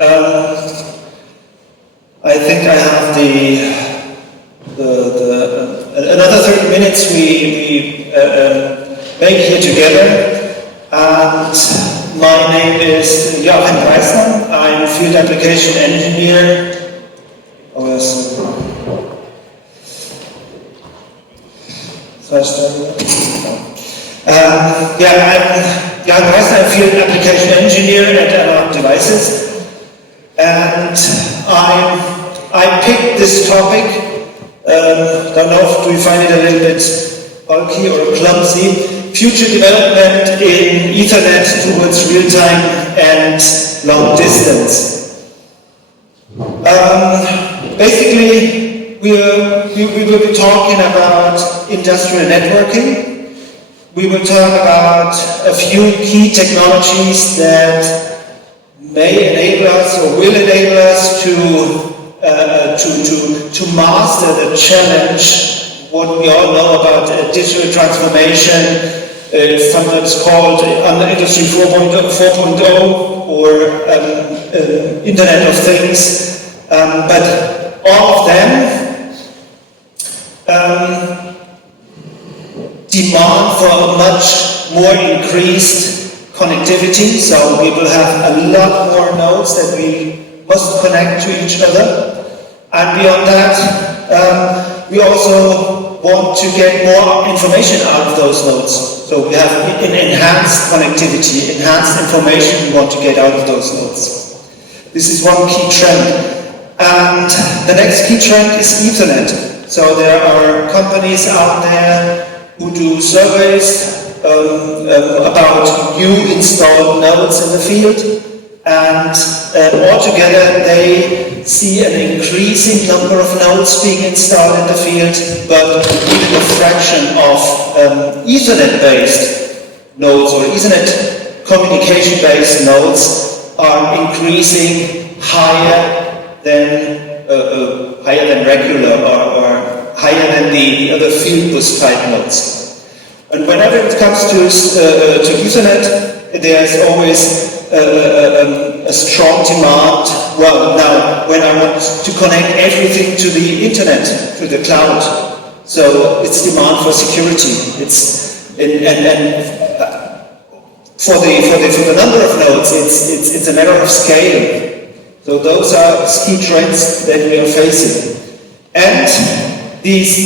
I think I have another 30 minutes we make here together. And my name is Joachim Preissner. I'm field application engineer. Oh, yes. So I start. I'm Joachim Preissner, I'm field application engineer at Analog Devices, and I picked this topic. Don't know, do you find it a little bit bulky or clumsy? Future development in Ethernet towards real-time and long distance. Basically, we will be talking about industrial networking. We will talk about a few key technologies that may enable us or will enable us to master the challenge, what we all know about digital transformation, sometimes called under Industry 4.0 or Internet of Things, but all of them demand for a much more increased connectivity, so we will have a lot more nodes that we must connect to each other. And beyond that, we also want to get more information out of those nodes. So we have an enhanced connectivity, enhanced information we want to get out of those nodes. This is one key trend. And the next key trend is Ethernet. So there are companies out there who do surveys about new installed nodes in the field, and altogether they see an increasing number of nodes being installed in the field, but even a fraction of Ethernet-based nodes or Ethernet communication-based nodes are increasing higher than regular or higher than the other field bus type nodes. And whenever it comes to Ethernet, there's always a strong demand. Well, now, when I want to connect everything to the internet, to the cloud, so it's demand for security. It's for the number of nodes, it's a matter of scale. So those are key trends that we are facing. And this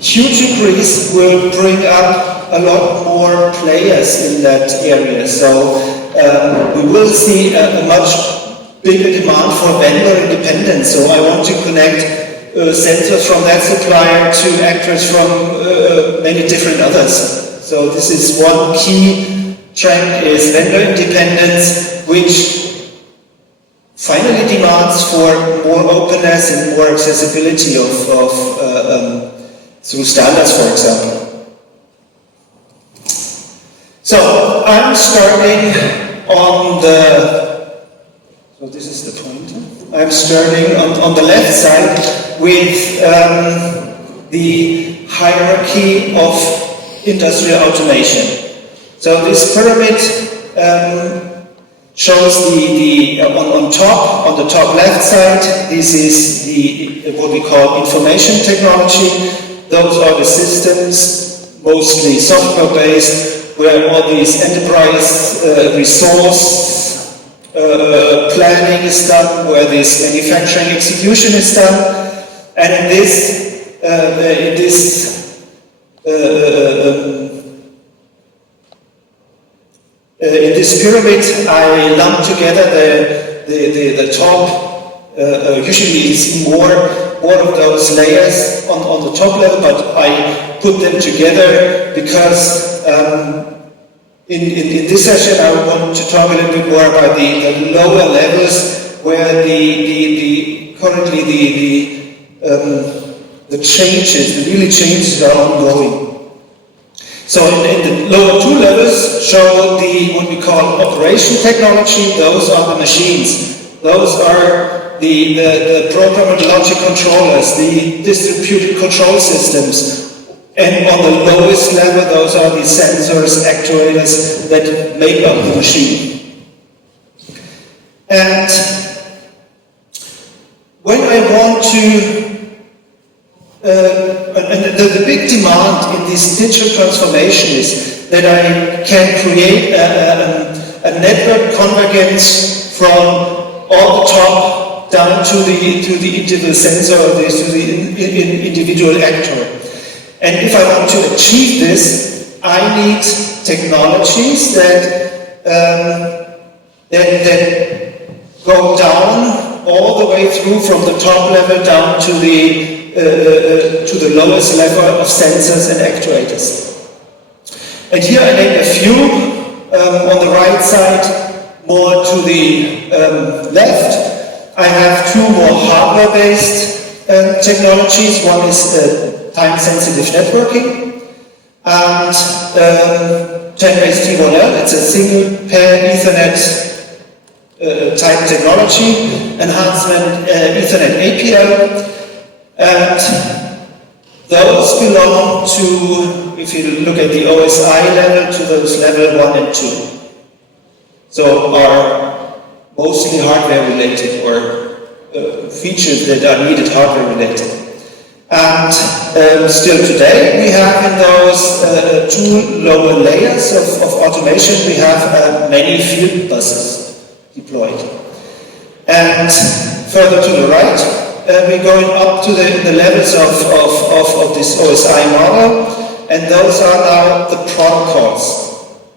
huge increase will bring up a lot more players in that area. So we will see a much bigger demand for vendor independence. So I want to connect sensors from that supplier to actors from many different others. So this is one key trend, is vendor independence, which finally demands for more openness and more accessibility through standards, for example. So I'm starting on so this is the pointer. I'm starting on the left side with the hierarchy of industrial automation. So this pyramid shows on the top left side, this is what we call information technology. Those are the systems, mostly software-based, where all these enterprise resource planning is done, where this manufacturing execution is done. And in this pyramid, I lump together the top. Usually you see more of those layers on the top level, but I put them together because in this session I want to talk a little bit more about the lower levels, where currently the changes, the really changes are ongoing. So in the lower two levels show what we call operation technology. Those are the machines. Those are the programmable logic controllers, the distributed control systems. And on the lowest level, those are the sensors, actuators that make up the machine. And want to, the big demand in this digital transformation is that I can create a network convergence from all the top down to the individual sensor or to the individual actor. And if I want to achieve this, I need technologies that go down all the way through from the top level down to the lowest level of sensors and actuators. And here I name a few. On the right side, more to the left, I have two more hardware-based technologies. One is time-sensitive networking and 10BASE-T1L. It's a single pair Ethernet type technology, enhancement Ethernet APL, and those belong to, if you look at the OSI level, to those level 1 and 2. So are mostly hardware related or features that are needed hardware related. And still today we have in those two lower layers of automation, we have many field buses deployed. And further to the right, we're going up to the levels of this OSI model, and those are now the protocols.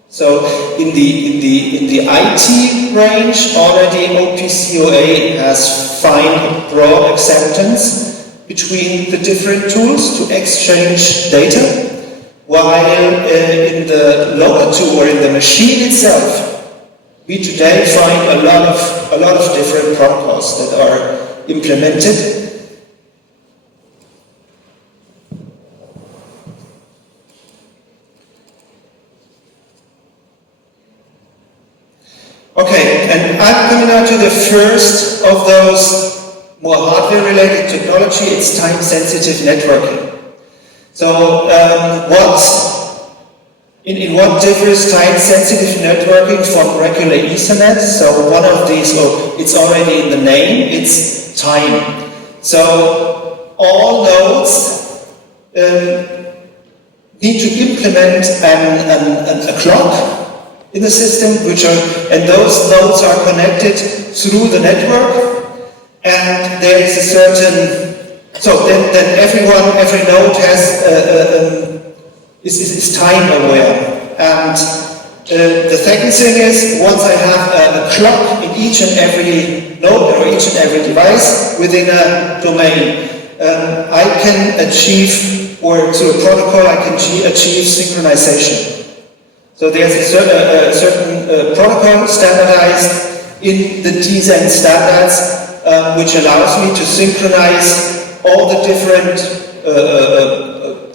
So in the IT range, already OPCOA has fine broad acceptance between the different tools to exchange data, while in the lower two or in the machine itself, we today find a lot of different protocols that are implemented. Okay, and I'm coming now to the first of those more hardware-related technology. It's time-sensitive networking. So, in what differs time-sensitive networking from regular Ethernet? So one of these, it's already in the name, it's time. So all nodes need to implement a clock in the system, and those nodes are connected through the network, and there is a certain, so then every node has is time aware. And the second thing is, once I have a clock in each and every node or each and every device within a domain, I can achieve, or through a protocol, I can achieve synchronization. So there's a certain protocol standardized in the TZEN standards, which allows me to synchronize all the different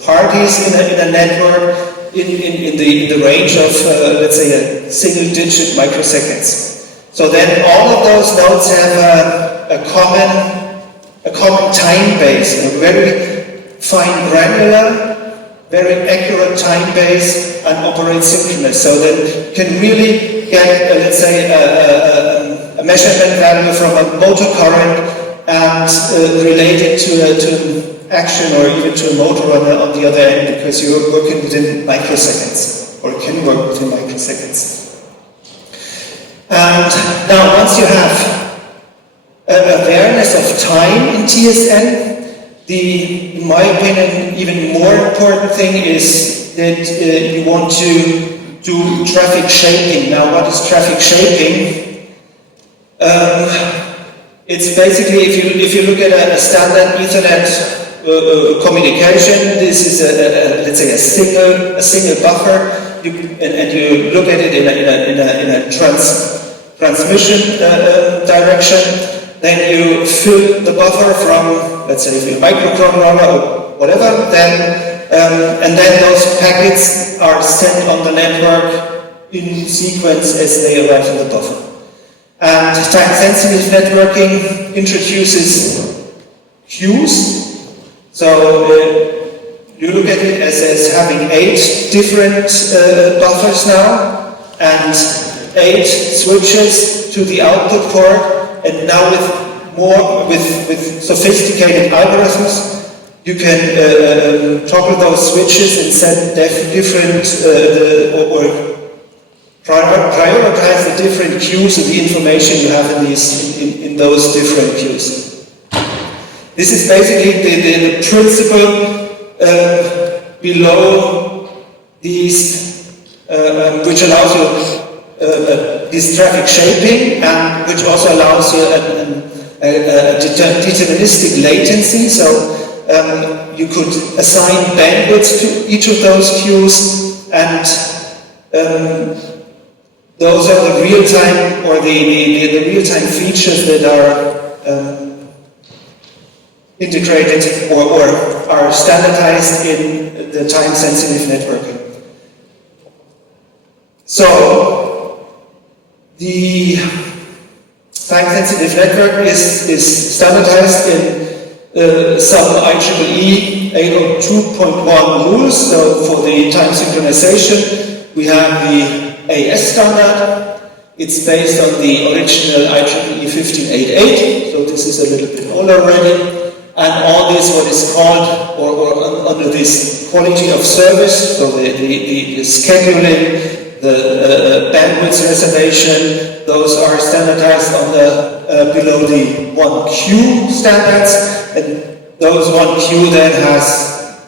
parties in a network in the range of, let's say, a single-digit microseconds. So then all of those nodes have a common time base, a very fine granular, very accurate time base, and operate synchronous. So that can really get, let's say, a measurement value from a motor current and relate it to action or even to a motor on the other end, because you're working within microseconds, or can work within microseconds. And now once you have awareness of time in TSN, in my opinion, even more important thing is that you want to do traffic shaping. Now what is traffic shaping? It's basically, if you look at a standard Ethernet communication, this is let's say a single buffer, and you look at it in a transmission direction. Then you fill the buffer from, let's say, if you're a microcontroller or whatever, and then those packets are sent on the network in sequence as they arrive in the buffer. And time-sensitive networking introduces queues. So you look at it as having 8 different buffers now, and 8 switches to the output port, and now with more with sophisticated algorithms. You can toggle those switches and set different or prioritize the different queues and the information you have in those different queues. This is basically the principle below these, which allows you this traffic shaping, and which also allows you a deterministic latency. So you could assign bandwidth to each of those queues, and those are the real-time or the real-time features that are integrated or are standardized in the time-sensitive networking. So the time-sensitive network is standardized in some IEEE 802.1 rules. So for the time synchronization, we have the AS standard. It's based on the original IEEE 1588, so this is a little bit older already. And all this, what is called, or under this quality of service, so the scheduling, the bandwidth reservation, those are standardized on the below the 1Q standards, and those 1Q then has,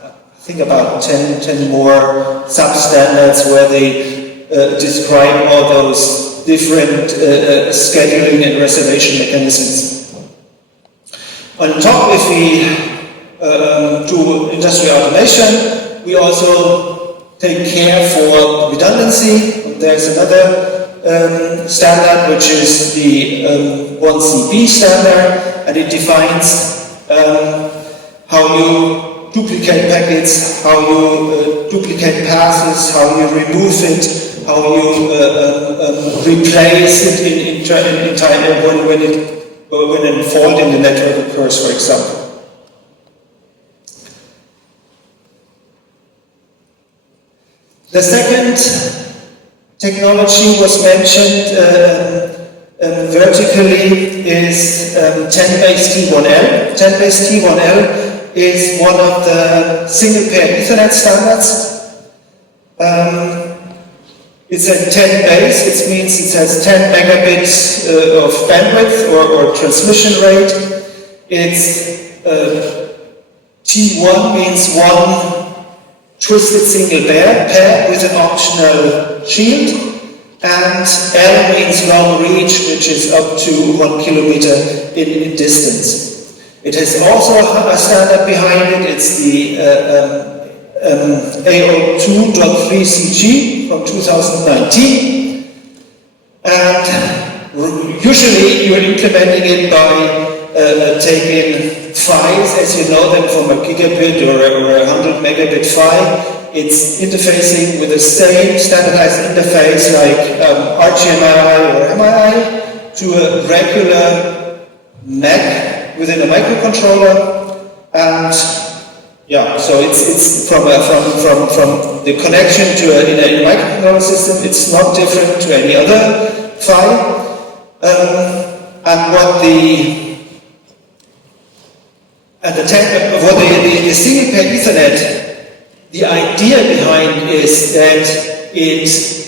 I think, about 10 more substandards where they describe all those different scheduling and reservation mechanisms. On top, if we do industrial automation, we also take care for redundancy. There's another standard, which is the 1CB standard, and it defines how you duplicate packets, how you duplicate passes, how you remove it, how you replace it in time when a fault in the network occurs, for example. The second technology was mentioned vertically is 10BASE-T1L. 10BASE-T1L is one of the single-pair Ethernet standards. It's at 10 base, it means it has 10 megabits of bandwidth or transmission rate. It's T1 means one twisted single pair with an optional shield, and L means long reach, which is up to 1 kilometer in distance. It has also a standard behind it. It's the AO2.3CG from 2019, and usually you're implementing it by taking PHYs, as you know them, from a gigabit or a 100 megabit PHY. It's interfacing with the same standardized interface like RGMI or MII to a regular MAC within a microcontroller, and yeah, so it's from the connection to a microcontroller system. It's not different to any other PHY. And what the single pair Ethernet, the idea behind is that it's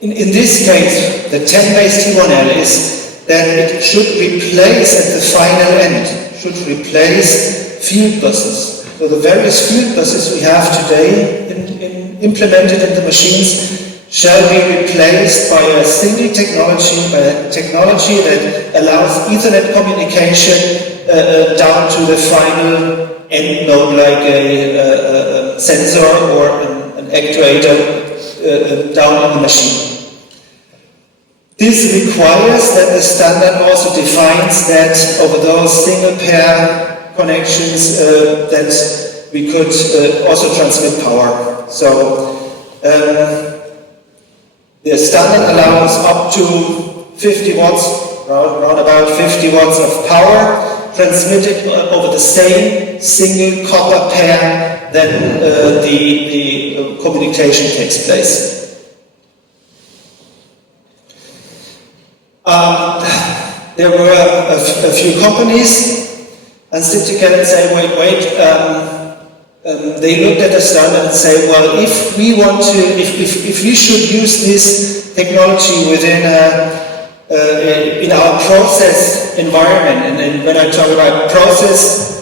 in this case the 10BASE-T1L is that it should replace at the final end. Should replace field buses. So the various field buses we have today implemented in the machines shall be replaced by a single technology, by a technology that allows Ethernet communication down to the final end node, like a sensor or an actuator down in the machine. This requires that the standard also defines that over those single pair connections that we could also transmit power. So the standard allows up to 50 watts, around about 50 watts of power transmitted over the same single copper pair, then the communication takes place. There were a few companies and sit together and say, wait, they looked at the standard and say, well, if we want to, if we should use this technology within in our process environment, and when I talk about process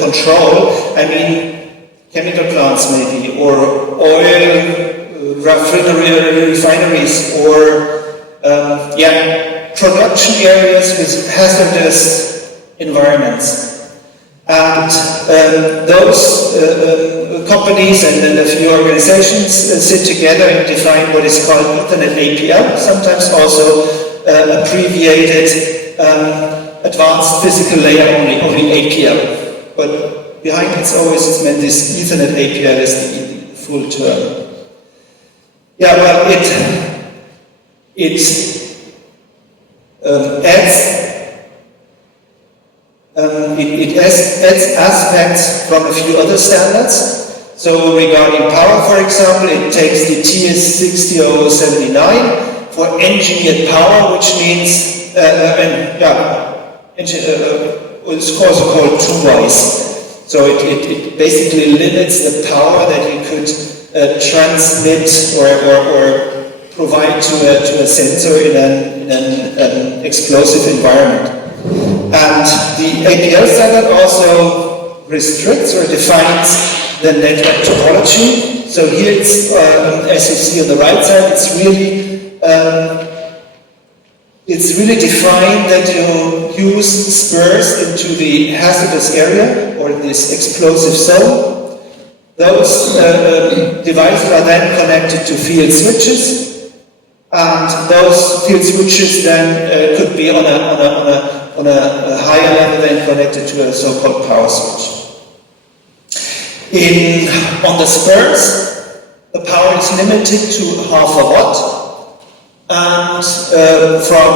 control, I mean chemical plants maybe, or oil refineries, or production areas with hazardous environments. And those companies and then a few organizations sit together and define what is called Ethernet APL, sometimes also abbreviated Advanced Physical Layer only APL. But behind it's always meant this Ethernet APL is the full term. Yeah, well, it adds aspects from a few other standards. So regarding power, for example, it takes the TS60079 for engineered power, which means it's also called 2-wise. So it basically limits the power that you could transmit or provide to a sensor in an explosive environment. And the APL standard also restricts or defines the network topology. So here it's, as you see on the right side, it's really defined that you use spurs into the hazardous area or this explosive zone. Those devices are then connected to field switches, and those field switches then could be on a higher level than connected to a so-called power switch. On the spurs, the power is limited to 0.5 watt, and from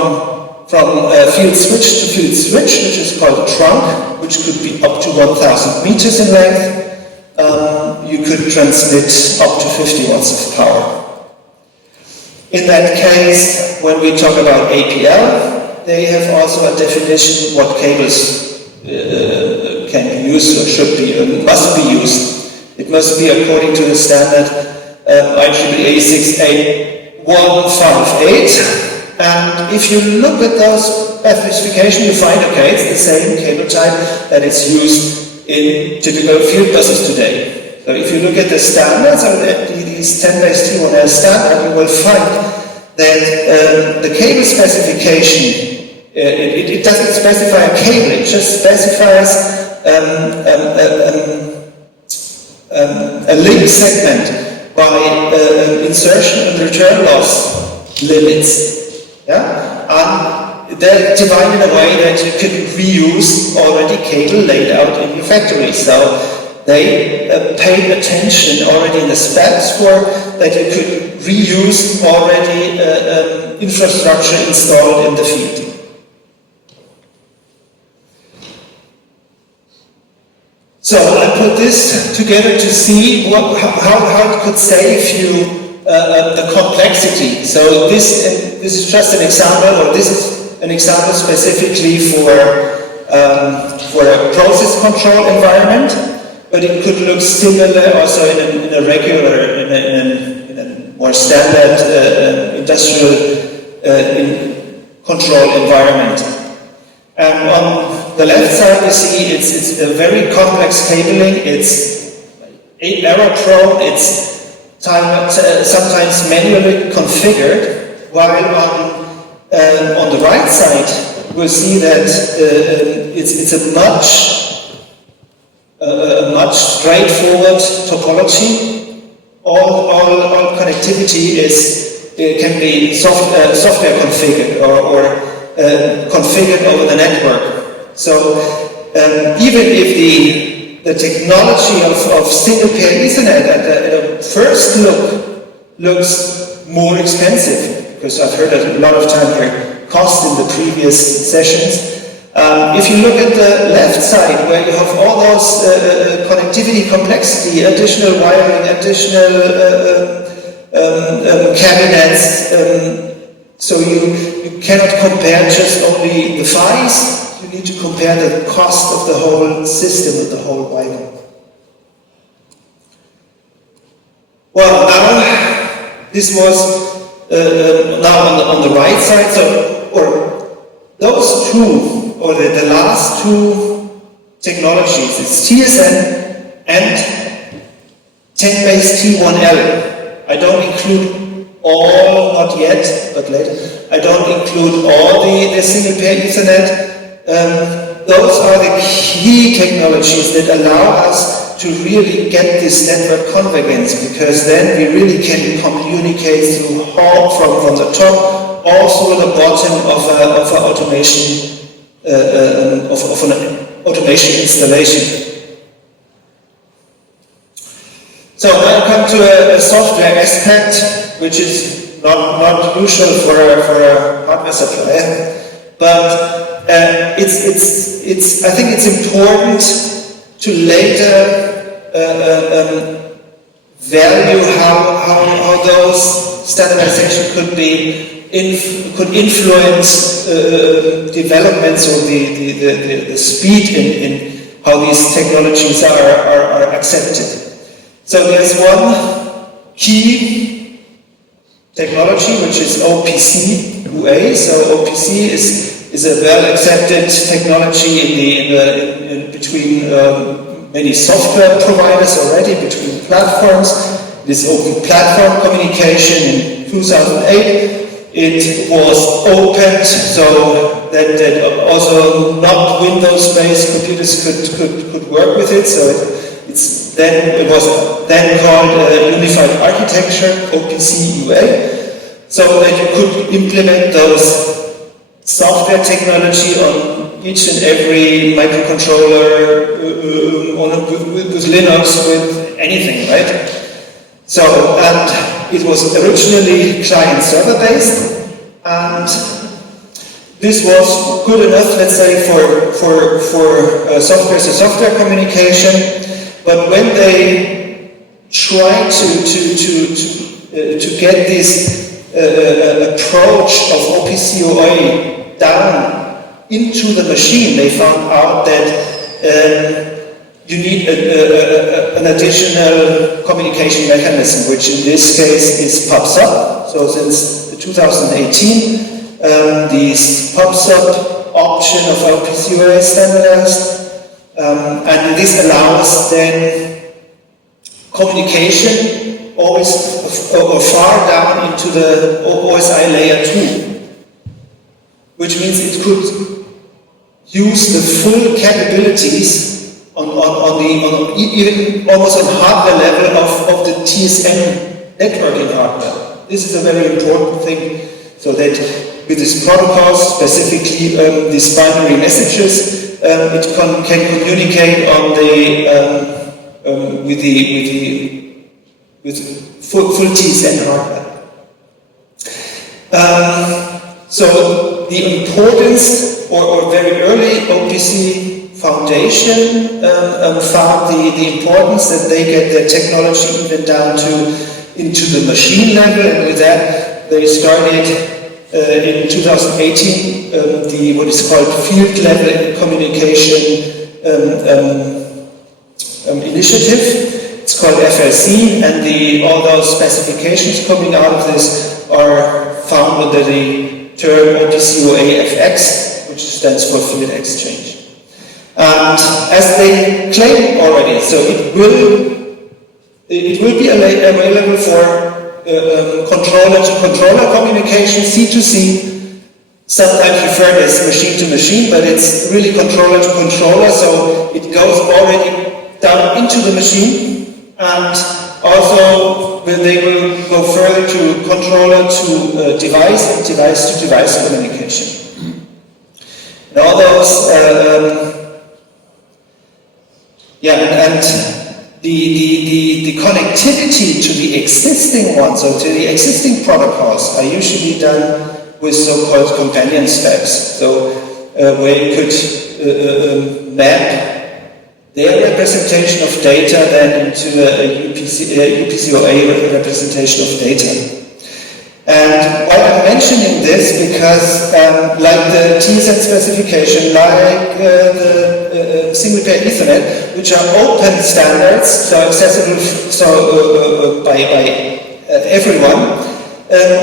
field switch to field switch, which is called trunk, which could be up to 1,000 meters in length, you could transmit up to 50 watts of power. In that case, when we talk about APL, they have also a definition what cables can be used or should be or must be used. It must be according to the standard IEEE 68158. And if you look at those specifications, you find, okay, it's the same cable type that is used in typical field buses today. So if you look at the standards, or these 10-T1L standard, you will find that the cable specification, it doesn't specify a cable, it just specifies a link segment by insertion and return loss limits. Yeah? And they're divided in a way that you can reuse already cable laid out in your factory. So they paid attention already in the specs for that you could reuse already infrastructure installed in the field. So I put this together to see how it could save you the complexity. So this is just an example, or this is an example specifically for a process control environment, but it could look similar also in a regular, in a more standard industrial control environment. And on the left side you see it's a very complex cabling, it's error prone, it's sometimes manually configured, while on the right side we'll see that it's a much straightforward topology. All connectivity can be software configured or configured over the network. So even if the technology of single pair Ethernet at a first look looks more expensive, because I've heard a lot of time here cost in the previous sessions. If you look at the left side, where you have all those connectivity complexity, additional wiring, additional cabinets, So you cannot compare just only the PHYs, you need to compare the cost of the whole system and the whole Bible. Well, now, this was now on the right side, so, or those two, or the last two technologies, it's TSN and 10-base T1L. I don't include all, not yet, but later, I don't include all the single pair Ethernet. Those are the key technologies that allow us to really get this network convergence, because then we really can communicate through from the top all through the bottom of an automation of an automation installation. So now I come to a software aspect, which is not usual for a hardware supplier, but I think it's important to later value how those standardization could influence developments, or the speed in how these technologies are accepted. So there's one key technology, which is OPC UA. So OPC is a well-accepted technology in between many software providers already, between platforms. This open platform communication in 2008, it was opened so that also not Windows-based computers could work with it. So it was then called Unified Architecture, OPC UA, so that you could implement those software technology on each and every microcontroller, with Linux, with anything, right? So, and it was originally client-server based, and this was good enough, let's say, for software-to-software communication. But when they try to get this approach of OPC-UA down into the machine, they found out that you need an additional communication mechanism, which in this case is PubSub. So since 2018, this PubSub option of OPC-UA is standardized. And this allows then communication always or far down into the OSI layer 2, which means it could use the full capabilities even almost on hardware level of the TSN networking hardware. This is a very important thing, so that with these protocols, specifically these binary messages, it can communicate on with full TSN hardware. So the importance, or very early OPC Foundation found the importance that they get their technology even down into the machine level, and with that they started in 2018 what is called field level communication initiative. It's called FLC, and all those specifications coming out of this are found under the term OPC-UA-FX, which stands for field exchange. And as they claim already, so it will be available for controller-to-controller communication, C2C, sometimes referred as machine-to-machine, but it's really controller-to-controller, so it goes already down into the machine, and also they will go further to controller-to-device and device-to-device communication. And all those and the connectivity to the existing ones, or to the existing protocols, are usually done with so-called companion steps. So where you could map their representation of data then into a UPC-UA representation of data. And why I'm mentioning this because, like the TSN specification, like the single-pair Ethernet, which are open standards, so accessible by everyone.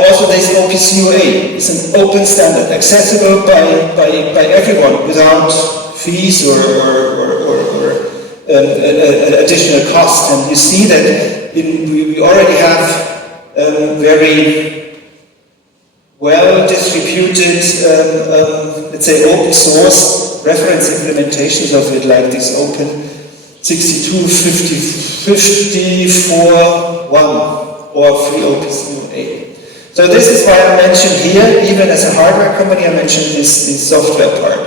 Also, this OPCUA is an open standard, accessible by everyone without fees or additional cost. And you see that we already have very well distributed, let's say, open source reference implementations of it, like this Open 6254.1 or FreeOPCUA. So this is why I mentioned here, even as a hardware company, I mentioned this software part.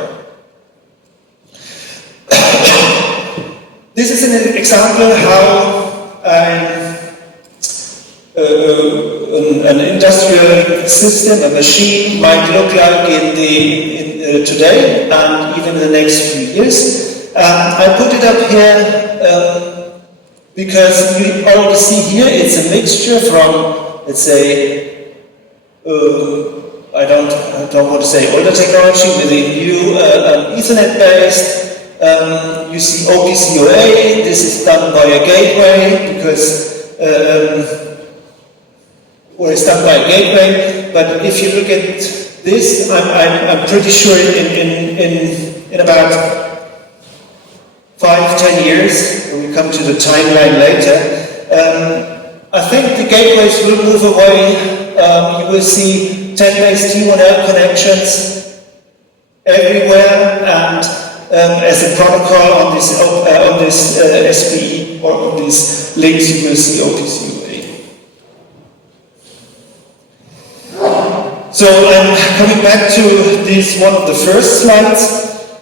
This is an example how an industrial system, a machine, might look like today and even in the next few years. I put it up here because you already see here it's a mixture from, let's say, I don't want to say older technology with a new Ethernet-based. You see OPCUA. This is done by a gateway because. Or it's done by a gateway, but if you look at this, I'm pretty sure in about 5-10 years, when we come to the timeline later, I think the gateways will move away. You will see 10-base T1L connections everywhere, and as a protocol on this SPE or on these links, you will see OPCUA. So I'm coming back to this one of the first slides.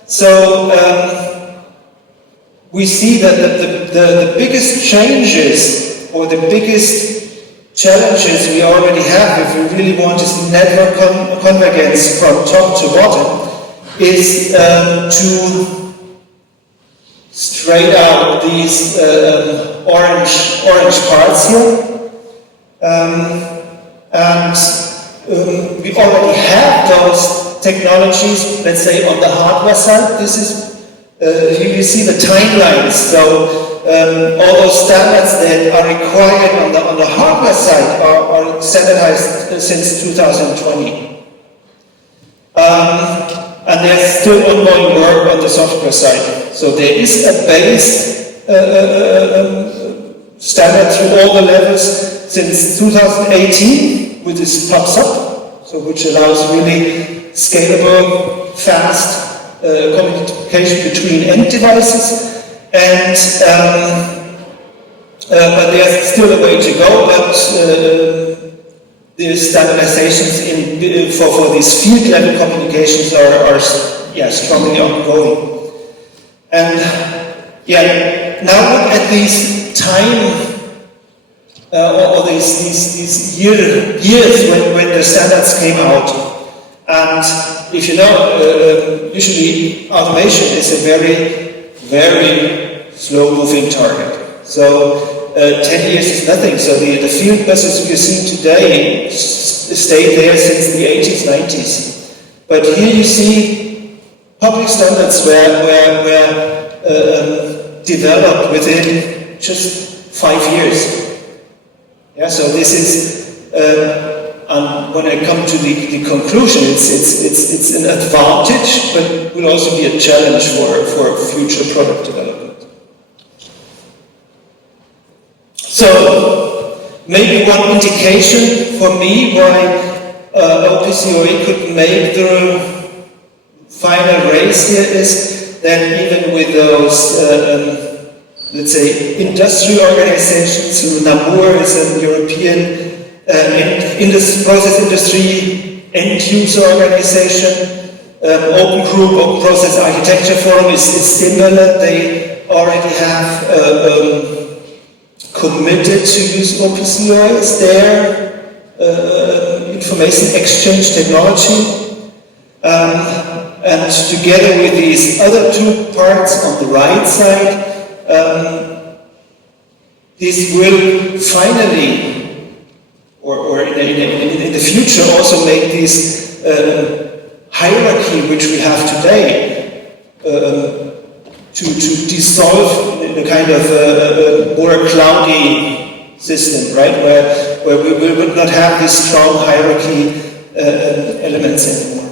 So we see that the biggest changes or the biggest challenges we already have if we really want this network convergence from top to bottom is to straight out these orange parts here. We already have those technologies, let's say, on the hardware side. This is, here you see the timelines. So all those standards that are required on the hardware side are standardized since 2020. And there's still ongoing work on the software side. So there is a base standard through all the levels since 2018. With this pops up, so which allows really scalable, fast communication between end devices, and but there's still a way to go. But the standardizations for these field level communications are strongly ongoing. And now look at these time. Or these years when the standards came out. And if you know, usually automation is a very, very slow-moving target. So 10 years is nothing. So the field buses we're seeing today stayed there since the 80s, 90s. But here you see public standards were developed within just 5 years. Yeah, so this is, when I come to the conclusion, it's an advantage, but will also be a challenge for future product development. So, maybe one indication for me why OPCUA could make the final race here is that even with those let's say, industry organizations. So NAMUR is a European process industry end-user organization. Open Group, Open Process Architecture Forum is similar. They already have committed to use OPCUA as their information exchange technology. And together with these other two parts on the right side, this will finally, or in in the future also make this hierarchy which we have today to dissolve in a kind of more cloudy system, right? Where we would not have these strong hierarchy elements anymore.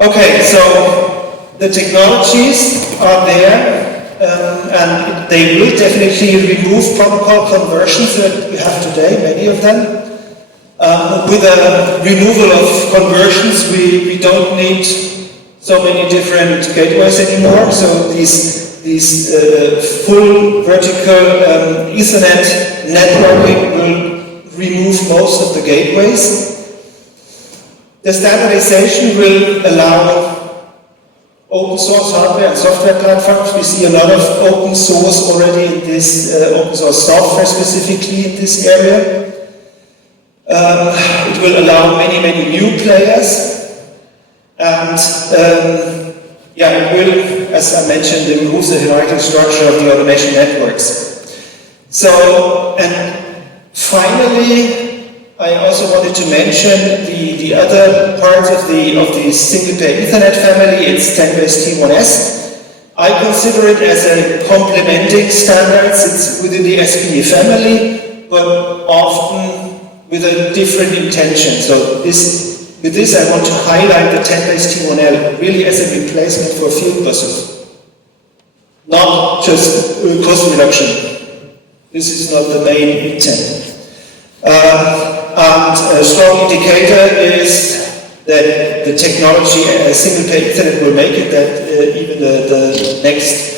Okay, so the technologies are there. And they will definitely remove protocol conversions that we have today, many of them. With a removal of conversions, we don't need so many different gateways anymore. So these full vertical Ethernet networking will remove most of the gateways. The standardization will allow open source hardware and software platforms. We see a lot of open source already in this, open source software specifically in this area. It will allow many new players. And yeah, it will, as I mentioned, remove the hierarchical structure of the automation networks. So, and finally, I also wanted to mention the other part of the single pair Ethernet family. It's 10BASE-T1S. I consider it as a complementing standards. It's within the SPE family, but often with a different intention. So with this I want to highlight the 10BASE-T1L really as a replacement for field buses, not just cost reduction. This is not the main intent. And a strong indicator is that the technology, single pair Ethernet, will make it that even the next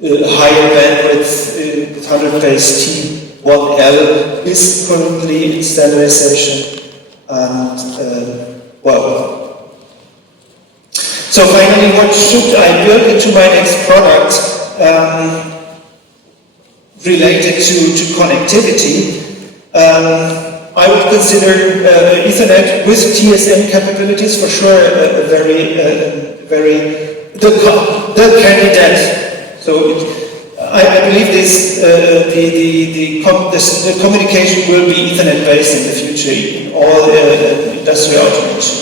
higher bandwidth with 100BASE-T1L is currently in standardization. And well, so finally, what should I build into my next product related to connectivity? I would consider Ethernet with TSM capabilities for sure the candidate. So I believe this the communication will be Ethernet based in the future in all industrial automation.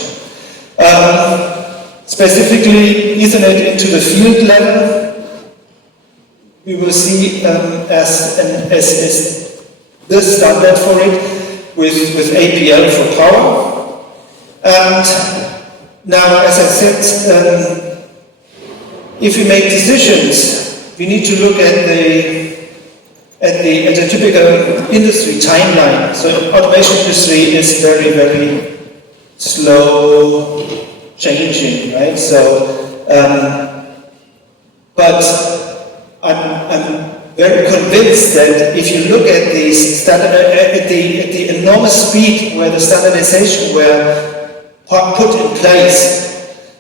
Specifically, Ethernet into the field level, we will see as the standard for it. With APL for power. And now, as I said, if we make decisions, we need to look at the typical industry timeline. So automation industry is very slow changing, right? So, but I'm very convinced that if you look at the enormous speed where the standardization were put in place,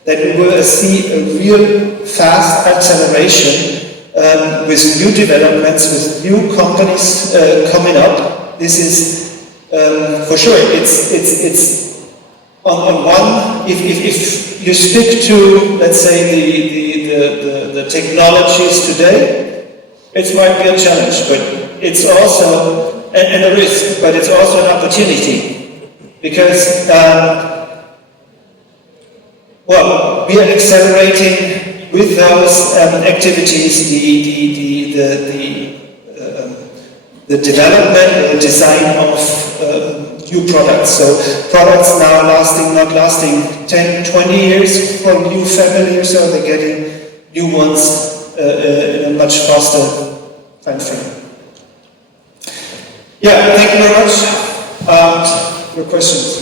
that we will see a real fast acceleration with new developments, with new companies coming up. This is for sure. It's on one. If you stick to, let's say, the technologies today, it might be a challenge, but it's also and a risk, but it's also an opportunity because well, we are accelerating with those activities the development, the design of new products. So products now not lasting 10, 20 years for a new family or so, they're getting new ones in a much faster time frame. Yeah, thank you very much. Your questions?